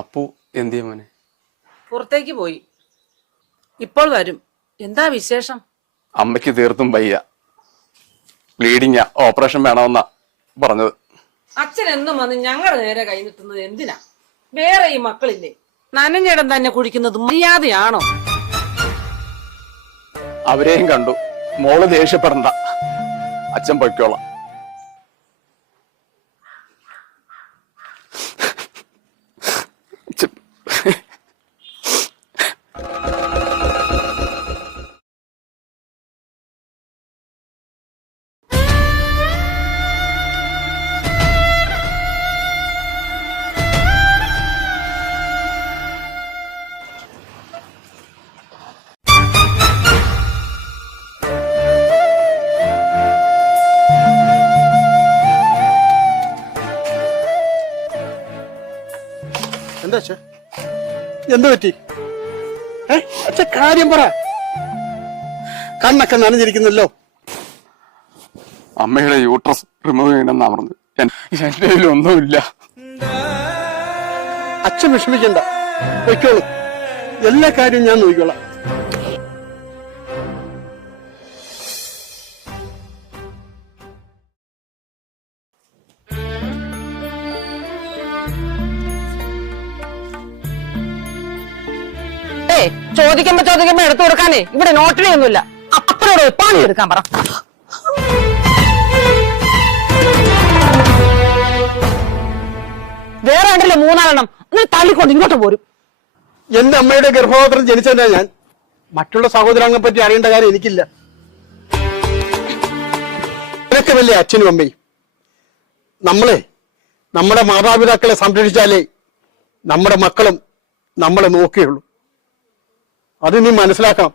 അപ്പു എന്തിയ മോനെ? പുറത്തേക്ക് പോയി, ഇപ്പോൾ വരും. എന്താ വിശേഷം? അമ്മയ്ക്ക് തീർത്തും വയ്യ, ബ്ലീഡിങ്ങാ, ഓപ്പറേഷൻ വേണമെന്നാ പറഞ്ഞത്. അച്ഛൻ എന്നും വന്ന് ഞങ്ങളുടെ നേരെ കൈ നിട്ടുന്നത് എന്തിനാ? വേറെ ഈ മക്കളില്ലേ? നനഞ്ഞിടം തന്നെ കുടിക്കുന്നത് മര്യാദയാണോ? അവരെയും കണ്ടു. മോള് ദേഷ്യപ്പെടണ്ട, അച്ഛൻ പൊയ്ക്കോളാം. എന്താ അച്ഛ, എന്ത് പറ്റി? അച്ഛ കാര്യം പറ. കണ്ണൊക്കെ നനഞ്ഞിരിക്കുന്നല്ലോ. അമ്മയുടെ യൂട്രസ് റിമൂവ് ചെയ്യണമെന്നാ പറഞ്ഞത്. എന്റെ കയ്യിലൊന്നുമില്ല. അച്ഛൻ വിഷമിക്കണ്ട, പൊയ്ക്കോളൂ. എല്ലാ കാര്യവും ഞാൻ നോക്കിക്കോളാം. ചോദിക്കുമ്പോ എടുത്തു കൊടുക്കാനേ ഇവിടെ നോട്ടറി ഒന്നുമില്ല. അപ്പനോട് പണി എടുക്കാൻ പറ. വേറെ ഉണ്ടല്ലോ 3 അങ്ങനെ തള്ളിക്കൊണ്ട് ഇങ്ങോട്ട് പോരും. എന്റെ അമ്മയുടെ ഗർഭപാത്രം ജനിച്ചതാ ഞാൻ. മറ്റുള്ള സഹോദരങ്ങളെ പറ്റി അറിയേണ്ട കാര്യം എനിക്കില്ല. ഇതൊക്കെ വലിയ അച്ഛനും അമ്മയും. നമ്മുടെ മാതാപിതാക്കളെ സംരക്ഷിച്ചാലേ നമ്മുടെ മക്കളും നമ്മളെ നോക്കുകയുള്ളൂ. അത് നീ മനസ്സിലാക്കണം.